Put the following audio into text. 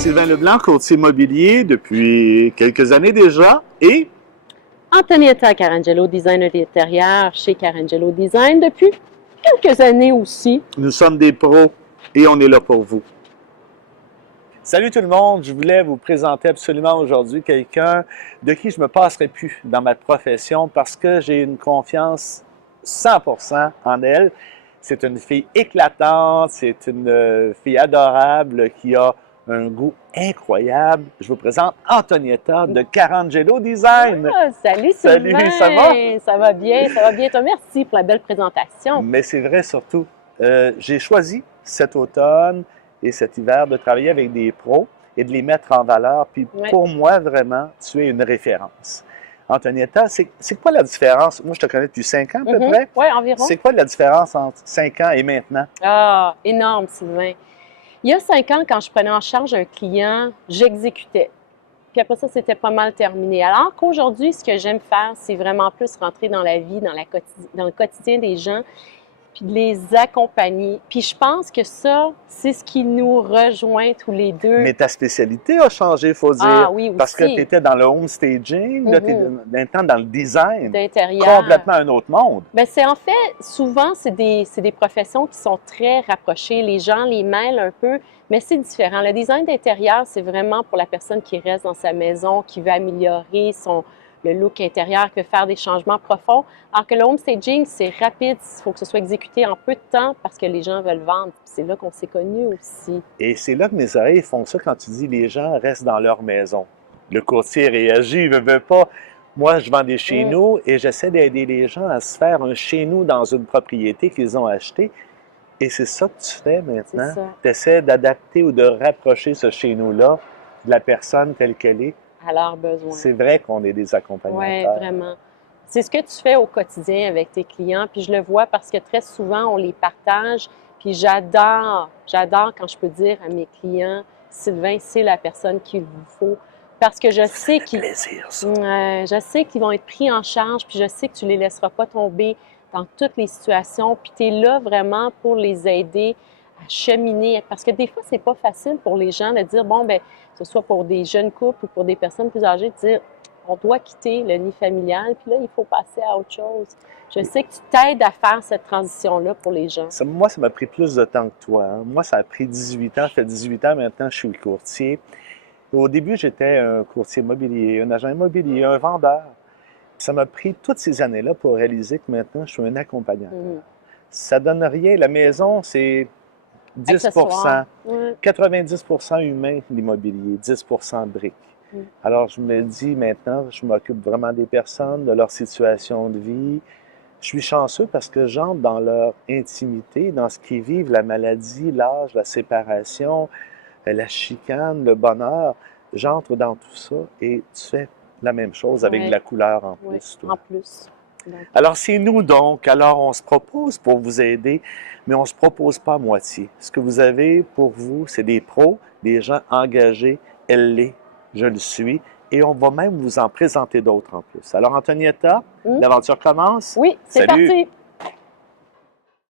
Sylvain Leblanc, courtier immobilier depuis quelques années déjà, et Antonietta Carangelo, designer d'intérieur chez Carangelo Design depuis quelques années aussi. nous sommes des pros et on est là pour vous. Salut tout le monde, je voulais vous présenter absolument aujourd'hui quelqu'un de qui je ne me passerai plus dans ma profession parce que j'ai une confiance 100% en elle. C'est une fille éclatante, c'est une fille adorable qui a un goût incroyable. Je vous présente Antonietta de Carangelo Design. Ah, salut Salut, Sylvain! ça va? Ça va bien, ça va bien. Toi, merci pour la belle présentation. Mais c'est vrai surtout, j'ai choisi cet automne et cet hiver de travailler avec des pros et de les mettre en valeur. Puis pour moi, vraiment, tu es une référence. Antonietta, c'est quoi la différence? Moi, je te connais depuis 5 ans à peu près. Oui, environ. C'est quoi la différence entre 5 ans et maintenant? Ah, énorme, Sylvain. Il y a 5 ans, quand je prenais en charge un client, j'exécutais. Puis après ça, c'était pas mal terminé. Alors qu'aujourd'hui, ce que j'aime faire, c'est vraiment plus rentrer dans la vie, dans le quotidien des gens, puis de les accompagner. Puis je pense que ça, c'est ce qui nous rejoint tous les deux. Mais ta spécialité a changé, il faut dire. Ah oui, aussi. Parce que tu étais dans le home staging, là, tu es maintenant dans le design. D'intérieur. Complètement un autre monde. Bien, c'est en fait, souvent, c'est des professions qui sont très rapprochées. Les gens les mêlent un peu, mais c'est différent. Le design d'intérieur, c'est vraiment pour la personne qui reste dans sa maison, qui veut améliorer le look intérieur, qui veut faire des changements profonds. Alors que le home staging, c'est rapide, il faut que ce soit exécuté en peu de temps parce que les gens veulent vendre. C'est là qu'on s'est connus aussi. Et c'est là que mes oreilles font ça quand tu dis les gens restent dans leur maison. Le courtier réagit, il ne veut pas. Moi, je vends des chez nous et j'essaie d'aider les gens à se faire un chez nous dans une propriété qu'ils ont achetée. Et c'est ça que tu fais maintenant. Tu essaies d'adapter ou de rapprocher ce chez nous-là de la personne telle qu'elle est. À leurs besoins. C'est vrai qu'on est des accompagnateurs. Oui, vraiment. C'est ce que tu fais au quotidien avec tes clients, puis je le vois parce que très souvent, on les partage, puis j'adore quand je peux dire à mes clients, Sylvain, c'est la personne qu'il vous faut, parce que je sais qu'ils vont être pris en charge, puis je sais que tu ne les laisseras pas tomber dans toutes les situations, puis tu es là vraiment pour les aider à cheminer, parce que des fois, c'est pas facile pour les gens de dire, bon, bien, que ce soit pour des jeunes couples ou pour des personnes plus âgées, de dire, on doit quitter le nid familial, puis là, il faut passer à autre chose. Je sais que tu t'aides à faire cette transition-là pour les gens. Moi, ça m'a pris plus de temps que toi. Hein. Moi, ça a pris 18 ans. Ça fait 18 ans maintenant, je suis courtier. Au début, j'étais un courtier immobilier, un agent immobilier, un vendeur. Ça m'a pris toutes ces années-là pour réaliser que maintenant, je suis un accompagnateur. Ça donne rien. La maison, c'est 10 90 humain, l'immobilier, 10 briques. Alors, je me dis maintenant, je m'occupe vraiment des personnes, de leur situation de vie. Je suis chanceux parce que j'entre dans leur intimité, dans ce qu'ils vivent, la maladie, l'âge, la séparation, la chicane, le bonheur. J'entre dans tout ça et tu fais la même chose avec de la couleur en plus. En plus. Alors, c'est nous donc. Alors, on se propose pour vous aider, mais on ne se propose pas à moitié. Ce que vous avez pour vous, c'est des pros, des gens engagés. Elle l'est, je le suis. Et on va même vous en présenter d'autres en plus. Alors, Antonietta, l'aventure commence? Oui, c'est parti!